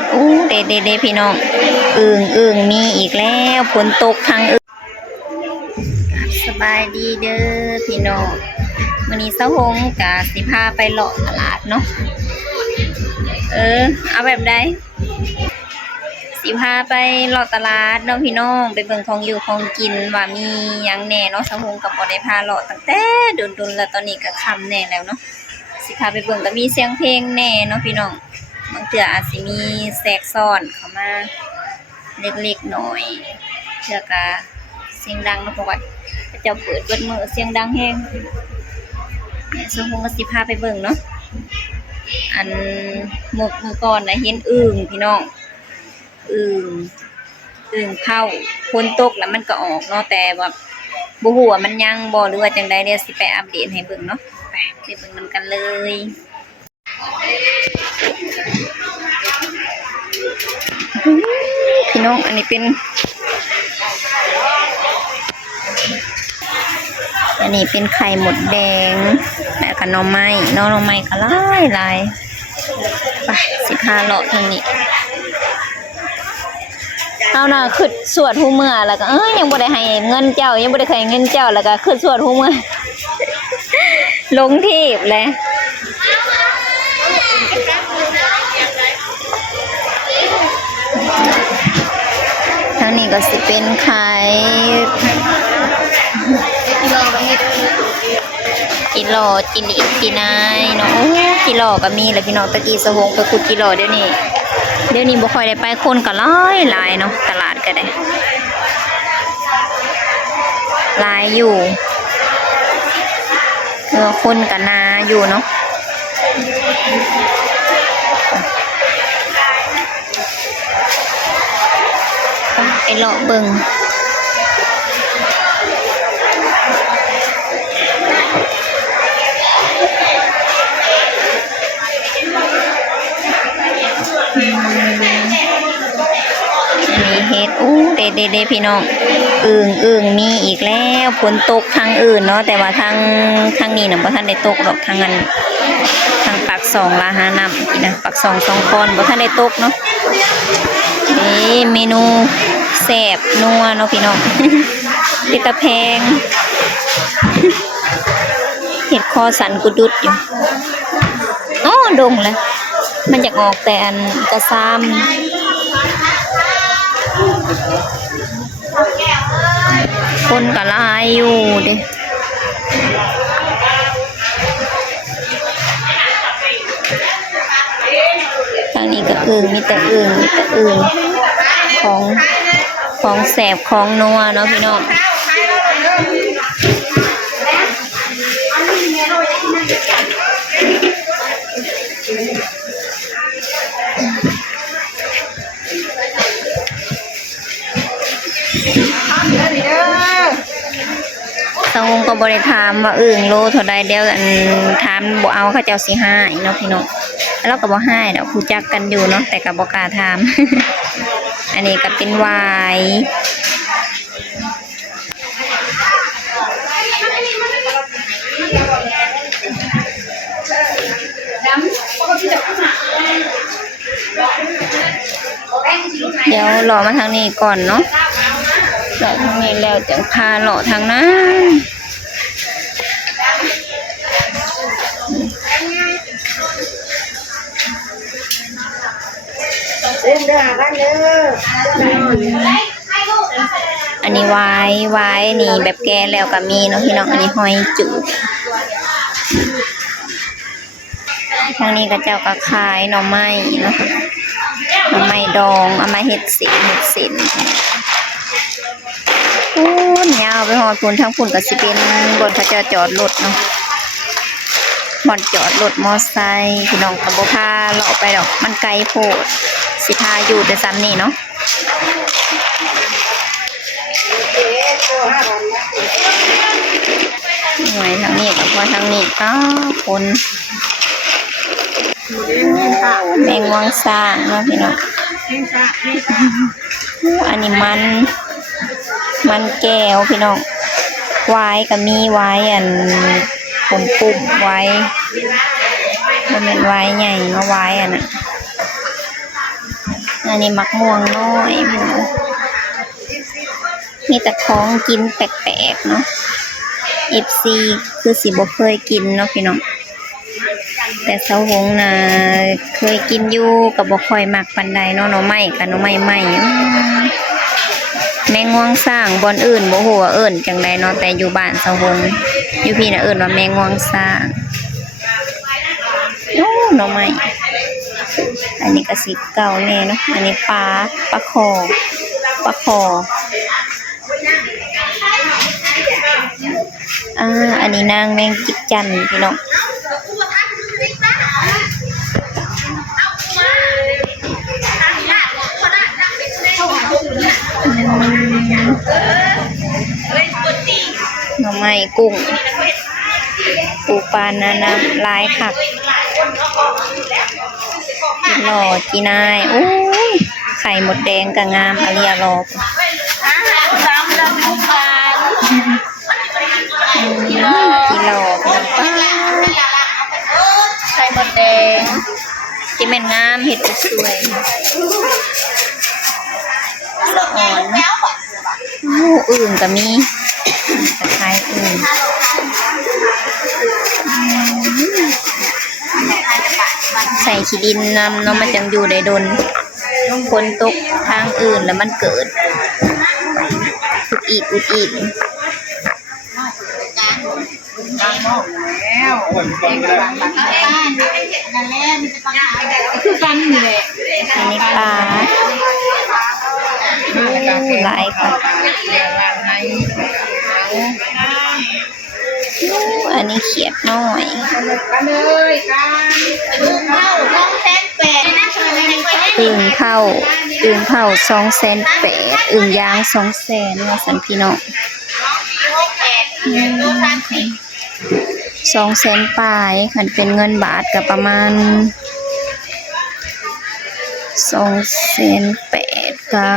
ดเดพี่น้องอึ่งมีอีกแล้วฝนตกทางอึ่งสบายดีเด้อพี่น้องวันนี้เสาหงกะสิพาไปเลาะตลาดเนาะเอาแบบใดสิพาไปเลาะตลาดเนาะพี่น้องไปเบิ่งของอยู่ของกินว่ามีหยังแหน่เนาะเสาหงกับบ่ได้พาเลาะตั้งแต่โดนแล้วตอนนี้ก็ค่ำแน่แล้วเนาะสิพาไปเบิ่งก็มีเสียงเพลงแน่เนาะพี่น้องบางเทื่ออาจสิมีแทรกซ้อนเข้ามาเล็กๆหน่อยเทื่อก็เสียงดังเนาะเพราะว่าเจ้าเปิดเบิดมื้อเสียงดังแฮงเนี่ยสมมุติว่าสิพาไปเบิ่งเนาะอันมื้อก่อนน่ะเห็นอึ่งพี่น้องอึ่งเข้าฝนตกแล้วมันก็ออกเนาะแต่ว่าบ่ฮู้ว่ามันยังบ่หรือว่าจังได๋เดี๋ยวสิไปอัปเดตให้เบิ่งเนาะไปเบิ่งนำกันเลยพี่น้องอันนี้เป็นไข่หมดแดงแล้วก็หน่อไม้หน่อไม้ก็หลายไป15เลาะทางนี้เอาน่ะขึ้นสวดหูเมื่อแล้วก็ยังบ่ได้ให้เงินเจ้ายังบ่ได้ให้เงินเจ้าแล้วก็ขึ้นสวดหูเมื่อลงทีบเลยทางนี้ก็สิเป็นไข่กิโลจิลิกินายเนาะกิโลก็มีแหละพี่น้องตะกี้สะหงไปขุดกิโลเดี๋ยวนี้บ่ค่อยได้ไปคนก็หลายเนาะตลาดก็ได้หลายอยู่คนก็นาอยู่เนาะไปเลาะเบิ่งมีเห็ดเดพี่น้องอึ่งมีอีกแล้วฝนตกทางอื่นเนาะแต่ว่าทางนี้น่ะบ่ทันได้ตกดอกทางนั้นทางปาก2ลาหาน้ำนี่นะปาก2 2คอนบ่ทันได้ตกเนาะนี่เมนูแซ่บนัวเนาะพี่น้องติตะแพงเห็ดคอสันกุดุดอยู่ดงเลยมันอยากออกแต่อันกระซ้ำคนก็หลายอยู่เด้ทางนี้ก็มีแต่อึ่งของแสบของนัวเนาะพี่น้องสงก็บริถามว่าอึ่งโลเท่าใดเดียวกันถามบ่เอาเขาเจ้าสิให้เนาะพี่น้องแล้วก็บ่ให้เนาะผู้จักกันอยู่เนาะแต่ก็บ่กล้าถาม อันนี้ก็เป็นวายเดี๋ยวรอมาทางนี้ก่อนเนาะรอทางนี้แล้วจะพาเลาะทางนั้นอันนี้วายนี่แบบแก่แล้วก็มีเนาะพี่น้องอันนี้หอยจุทางนี้ก็เจ้าก็ขายหน่อไม้เนาะหน่อไม้ดองเอามาเฮ็ดสินยาวไปหอดพุ่นทั้งพุ่นก็สิเป็นบนเขาจะจอดรถเนาะบ่อนจอดรถมอไซค์พี่น้องก็บ่พาเลาะไปดอกมันไกลโพดสิพาอยู่แต่ซ้ำนี่เนาะหน่วยทางนี้กับพอทางนี้ก็คนแมงวังสร้างเนาะพี่น้องอันนี้มันแก้วพี่น้องไว้ก็มีไว้อันปุ่มไว้มันเป็นไว้ใหญ่เนาะไว้อันน่ะ อันนี้มักม่วงน้อยมีแต่ของกินแปลกๆเนาะ FC คือสิบ่เคยกินเนาะพี่น้องแต่เสาหงน่ะเคยกินอยู่ก็บ่ค่อยมักปานใดเนาะหน่อไม้กับหน่อไม้ใหม่แมงง่วงสร้างบอนอื่นบ่ฮู้ว่าเอิ้นจังไดเนาะแต่อยู่บ้านเสาหงอยู่พี่น่ะเอิ้นว่าแมงง่วงสร้างโอ้หน่อไม้อันนี้ก็สิเก่าแน่เนาะอันนี้ปลาคออันนี้นางแมงจิกจันพี่น้องหน่อไม้กุ้งปูปลานาน้ำลายผักจีหล่อจีนายโอ้ยไข่หมดแดงกะงามอาเรียรอจีหล่อเป็นป้าไข่หมดแดงจีเป็นงามเห็ดสวยสะอ่อนนะอื่นก็มีตะไคร้อื่นใส่ขี้ดินนำเนาะมันจังอยู่ได้ดนคนตกทางอื่นแล้วมันเกิดอุดอีกคือกันนี่แหละ อันนี้ปลาหลายค่ะอันนี้เขียดน้อยอึ่งเผา280,000อึ่งย่าง200,000ว่าสันพี่น้อง200,000ปลายคันเป็นเงินบาทก็ประมาณ280,000ก็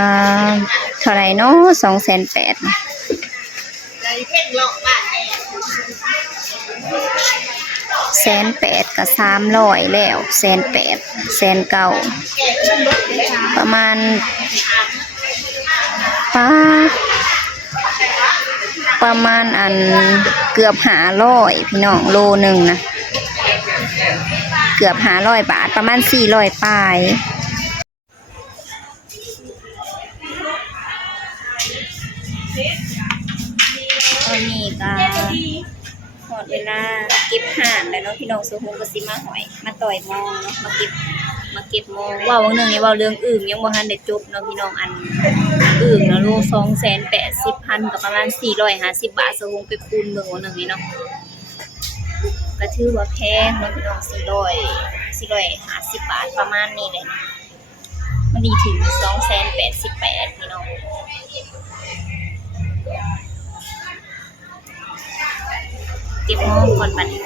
เท่าไหร่เนาะ280,000180,000ก็300แล้ว180,000 190,000ประมาณอันเกือบ500พี่น้องโลนึงนะเกือบ500 บาทประมาณ400ปลายตอนนี้ก็หมดเวลาเก็บห่านแล้วเนาะพี่น้องสุขุมก็สิมาหอยมาต่อยมองเนาะมาเก็บมองว่าวันหนึ่งนี่ว่าเรื่องอึ่งยังบ่ทันได้จบเนาะพี่น้องอันอึ่งนะโล280,000กับประมาณ450 บาทสุขุมไปคูณเบิ่งวันหนึ่งนี่เนาะก็ถือว่าแพงเนาะพี่น้อง450 บาทประมาณนี้เลยมันดีถึง288,000พี่น้องเก็บมองก่อนบัดนี้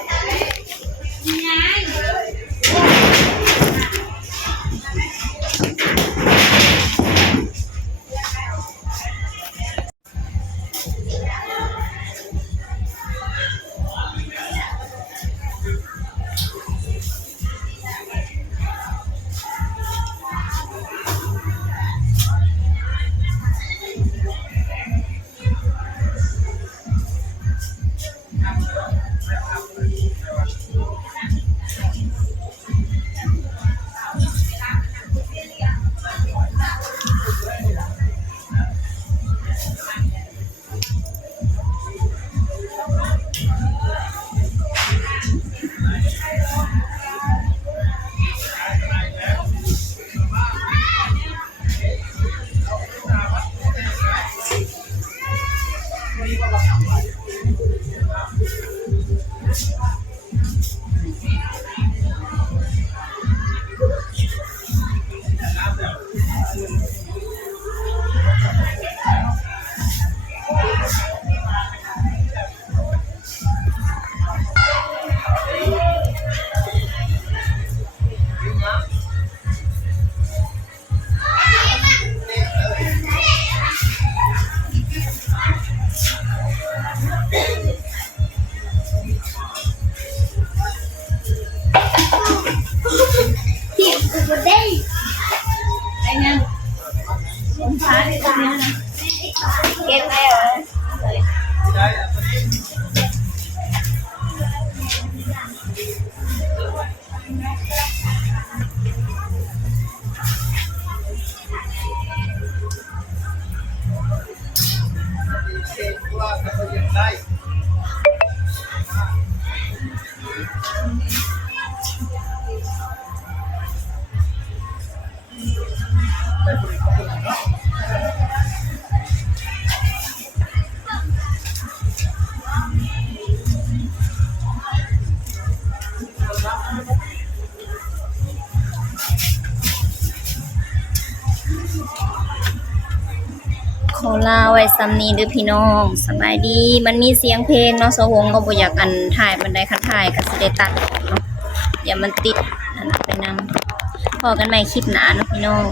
เก็บแล้ว ขอลาไว้ซ้ำนี้เด้อพี่น้องสบายดีมันมีเสียงเพลงเนาะสวงก็บ่อยากอันถ่ายบันไดคันถ่ายก็สิได้ตัดออกเนาะอย่ามันติดนั่นน่ะไปนำพอกันใหม่คลิปหน้าเนาะพี่น้อง